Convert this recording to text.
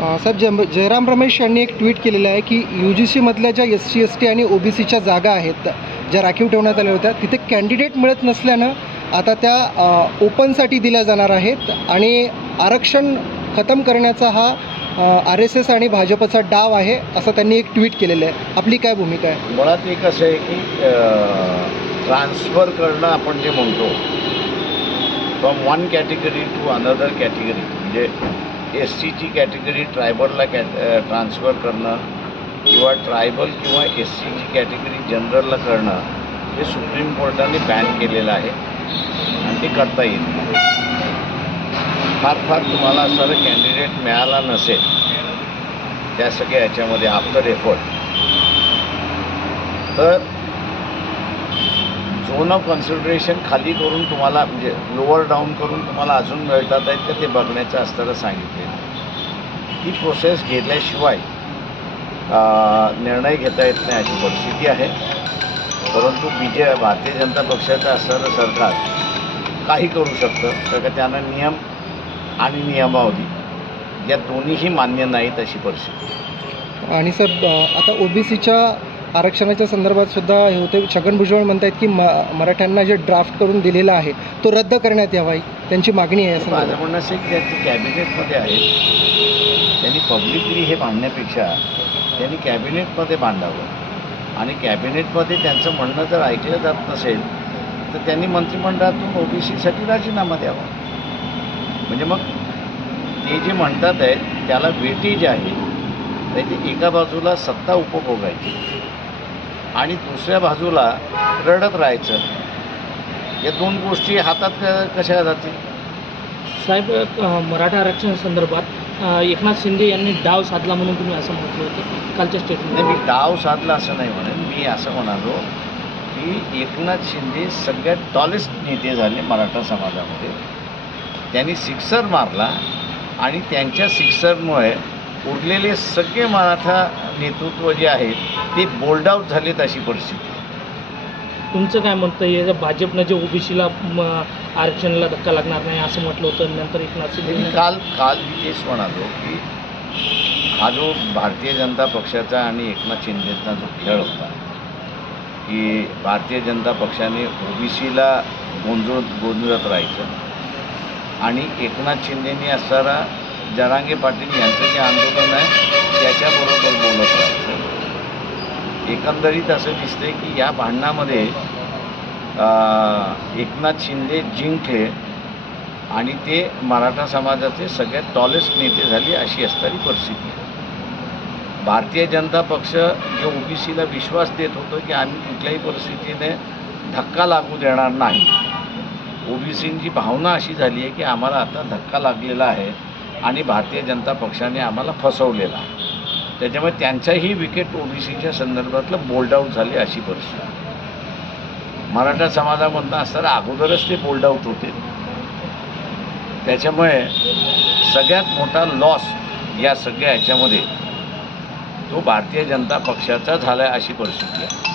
साहेब जम जयराम रमेश यांनी एक ट्विट केलेलं आहे की यू जी सीमधल्या ज्या एस सी एस टी आणि ओ बी सीच्या जागा आहेत ज्या राखीव ठेवण्यात आल्या होत्या तिथे कॅन्डिडेट मिळत नसल्यानं आता त्या ओपनसाठी दिल्या जाणार आहेत आणि आरक्षण खतम करण्याचा हा आर एस एस आणि भाजपचा डाव आहे असं त्यांनी एक ट्विट केलेलं आहे. आपली काय भूमिका आहे? मुळात एक असं आहे की ट्रान्सफर करणं आपण जे म्हणतो from one category to another category म्हणजे एस सीची कॅटेगरी ट्रायबलला कॅ ट्रान्सफर करणं किंवा ट्रायबल किंवा एस सीची कॅटेगरी जनरलला करणं हे सुप्रीम कोर्टाने बॅन केलेलं आहे आणि ते करता येईल. फार फार तुम्हाला असं कॅन्डिडेट मिळाला नसेल त्या सगळ्या याच्यामध्ये आफ्टर एफर्ट तर झोन ऑफ कन्सिडरेशन खाली करून तुम्हाला म्हणजे लोअर डाऊन करून तुम्हाला अजून मिळतात आहेत का ते बघण्याचं असताना सांगितले. ही प्रोसेस घेतल्याशिवाय निर्णय घेता येत नाही अशी परिस्थिती आहे. परंतु बी जे भारतीय जनता पक्षाचं असणारं सरकार काही करू शकतं तर का त्यांना नियम आणि नियमावली या दोन्हीही मान्य नाहीत अशी परिस्थिती. आणि सर आता ओ बी सीच्या आरक्षणाच्या संदर्भात सुद्धा हे होते. छगन भुजबळ म्हणत आहेत की म मराठ्यांना जे ड्राफ्ट करून दिलेला आहे तो रद्द करण्यात यावा. त्यांची मागणी आहे असं माझं म्हणणं असं की त्यांचे कॅबिनेटमध्ये आहे त्यांनी पब्लिकली हे मांडण्यापेक्षा त्यांनी कॅबिनेटमध्ये मांडावं. आणि कॅबिनेटमध्ये त्यांचं म्हणणं जर ऐकलं जात नसेल तर त्यांनी मंत्रिमंडळातून ओबीसीसाठी राजीनामा द्यावा. म्हणजे मग ते जे म्हणतात आहेत त्याला वेटेज आहे त्याची एका बाजूला सत्ता उपभोगायची. आणि दुसऱ्या बाजूला रडत राहायचं. या दोन गोष्टी हातात कशा जातील? साहेब मराठा आरक्षण संदर्भात एकनाथ शिंदे यांनी डाव साधला म्हणून तुम्ही असं म्हटलं होतं कालच्या नाही स्टेटमेंट मी डाव साधला असं नाही म्हणेन मी असं म्हणालो की एकनाथ शिंदे सगळ्यात टॉलेस्ट नेते झाले मराठा समाजामध्ये. त्यांनी सिक्सर मारला आणि त्यांच्या सिक्सरमुळे उरलेले सगळे मराठा नेतृत्व जे आहेत ते बोल्ड आऊट झालेत अशी परिस्थिती आहे. तुमचं काय म्हणतं आहे भाजपनं जे ओबीसीला आरक्षणाला धक्का लागणार नाही असं म्हटलं होतं नंतर एकनाथ शिंदे काल काल मी तेच म्हणालो की हा जो भारतीय जनता पक्षाचा आणि एकनाथ शिंदेचा जो खेळ होता की भारतीय जनता पक्षाने ओबीसीला गोंजवत गोंजवत राहायचं आणि एकनाथ शिंदेनी असणारा जरांगे पाटील यांचं जे आंदोलन आहे त्याच्याबरोबर बोलत राहायचं. एकंदरीत असं दिसते की या भांडणामध्ये एकनाथ शिंदे जिंकले आणि ते मराठा समाजाचे सगळ्यात टॉलेस्ट नेते झाले अशी असणारी परिस्थिती आहे. भारतीय जनता पक्ष जो ओबीसीला विश्वास देत होतो की आम्ही कुठल्याही परिस्थितीने धक्का लागू देणार नाही. ओबीसींची भावना अशी झाली आहे की आम्हाला आता धक्का लागलेला आहे आणि भारतीय जनता पक्षाने आम्हाला फसवलेला आहे. त्याच्यामुळे त्यांचाही विकेट ओबीसीच्या संदर्भातलं बोल्ड आऊट झाले अशी परिस्थिती. मराठा समाजामधनं असताना अगोदरच ते बोल्ड आऊट होते. त्याच्यामुळे सगळ्यात मोठा लॉस या सगळ्या ह्याच्यामध्ये तो भारतीय जनता पक्षाचा झाला आहे अशी परिस्थिती आहे.